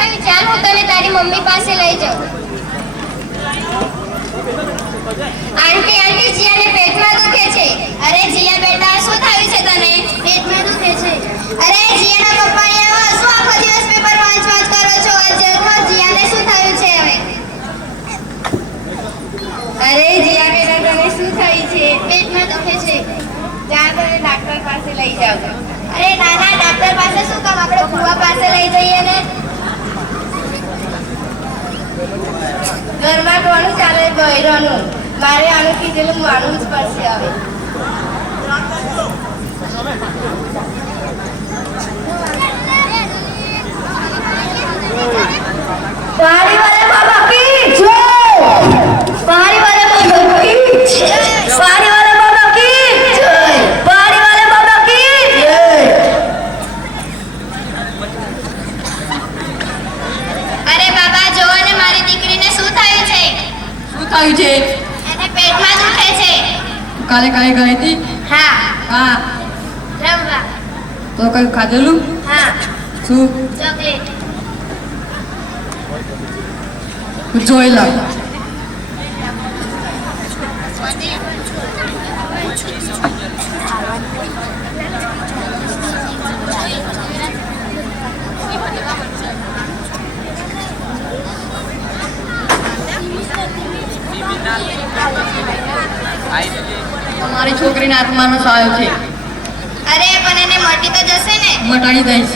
થયું? ચાલ હું તને તારી મમ્મી પાસે લઈ જાઉં. આંટી આંટી જીયાને પેટમાં દુખે છે. અરે જીયા બેટા શું થયું છે તને? પેટમાં દુખે છે. અરે જીયાના પપ્પાને શું આખો દિવસ પેપર વાંચ કરો છો? જલ્દી જીયાને શું થયું છે હવે? અરે જીયા બેટા તને શું થયું છે? પેટમાં દુખે છે. જા તને ડાક્ટર પાસે લઈ જાવ. અરે નાના ડાક્ટર પાસે શું કામ, આપણે ભુવા પાસે લઈ જઈએ ને. ઘરમાં કોનું ચાલે? બૈરાનું. મારે આનું કીધેલું માનવું જ પડશે હવે. પાણી વાલે બાબા કી જય. પાણી વાલે બાબા કી જય. પાણી વાલે બાબા કી જય. પાણી વાલે બાબા કી જય. અરે બાબા જો ને મારી દીકરીને શું થયું છે? શું થયું છે? એને પેટમાં દુખે છે. કાલે કાલે ગઈ હતી? હા. હા. રમવા. તો કઈ ખાધેલું? હા. શું? ચોકલેટ. જોઈ લો. તમારી છોકરીને આત્માનો સહાય છે. અરે પણ એને મટી તો જશે ને? મટાડી દઈશ.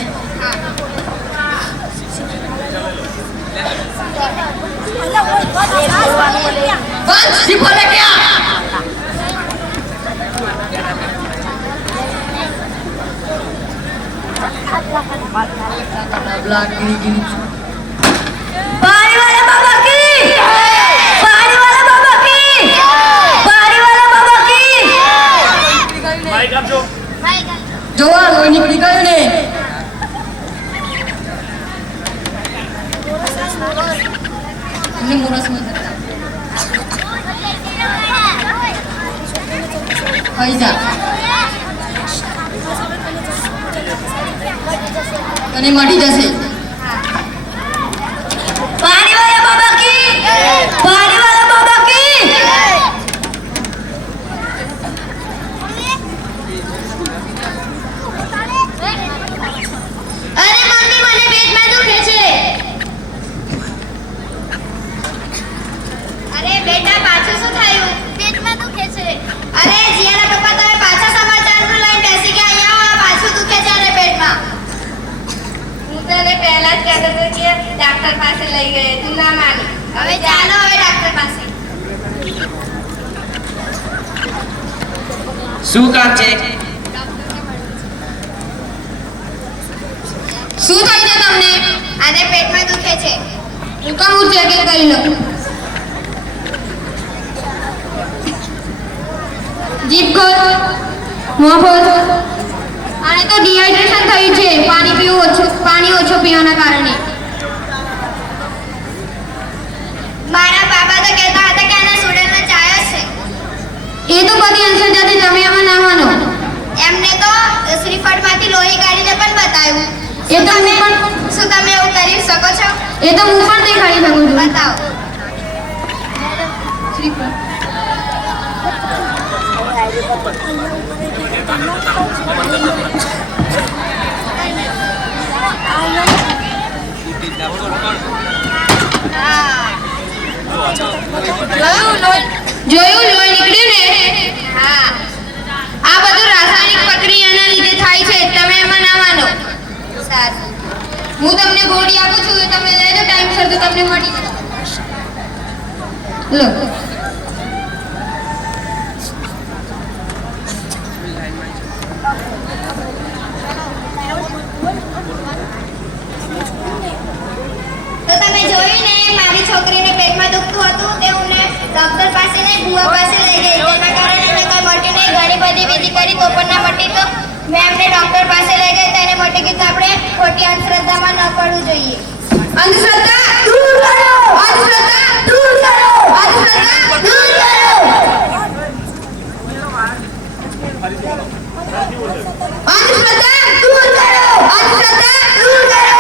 બંધ શીખોને ક્યાં? पानी वाला बाबा की, पानी वाला बाबा की, पानी वाला बाबा की. माइक आप जो જોવા લોહી નીકળી ગયું ને. તમને મોરસમાં ખાઈ જા. તને મળી જશે. पानी वाला बाबा की, पानी वाला बाबा की. अरे मम्मी મને પેટમાં દુખે છે. અરે બેટા પાછું શું થયું? પેટમાં દુખે છે. અરે જીયાના પપ્પા તમે પાછા સમાચાર લઈને બેસી ગયા. અહીંયા પાછું દુખે છે અને પેટમાં. હું તને પહેલા જ કહેતો હતો કે ડાક્ટર પાસે લઈ ગયે, તું ના માની. હવે ચાલો હવે ડાક્ટર પાસે. શું કામ છે? શું થાય છે તમને? આને પેટમાં દુખે છે. હું કામ હું ચેક કરી લઉં. જીભ ખોલ, મોં ખોલ. આને તો ડિહાઇડ્રેશન થયું છે. પાણી ઓછું પીવાના કારણે. મારા બાબા તો કહેતા હતા કે આના સ્ટુડન્ટમાં ચાયો છે. એ તો બધી અંધશ્રદ્ધાથી તમે આમાં ના માનો. એમને તો શ્રીફળમાંથી લોહી કાઢીને પણ બતાવ્યું. એ તો તમે શું તમે એવું કરી શકો છો? એ તો હું પણ દેખાડી શકું છું. બતાવો. શ્રીફળ. જોયું લોહી નીકળ્યું ને? હા. આ બધું રાસાયણિક પ્રક્રિયાના લીધે થાય છે. તમે એમાં ના માનો. સારું. હું તમને ગોળી આપું છું, તમે લેજો ટાઈમસર તો તમને મળી જશે. લો. તો તમે જોયું ને મારી છોકરીને પેટમાં દુખતું હતું તે હું ડોક્ટર પાસે નહીં ભુવા પાસે લઈ ગઈ. તેના કારણે એને કઈ મટી નહીં. ઘણી બધી વિધિ કરી તો પણ ના મટી. તો મેં એમને ડોક્ટર પાસે લઈ ગઈ. તેને મટી ગઈ. તો આપણે ખોટી અંધશ્રદ્ધામાં ન પડવું જોઈએ. અંધશ્રદ્ધા દૂર કરો, અંધશ્રદ્ધા દૂર કરો, અંધશ્રદ્ધા દૂર કરો. અંધશ્રદ્ધા દૂર કરો, અંધશ્રદ્ધા દૂર કરો.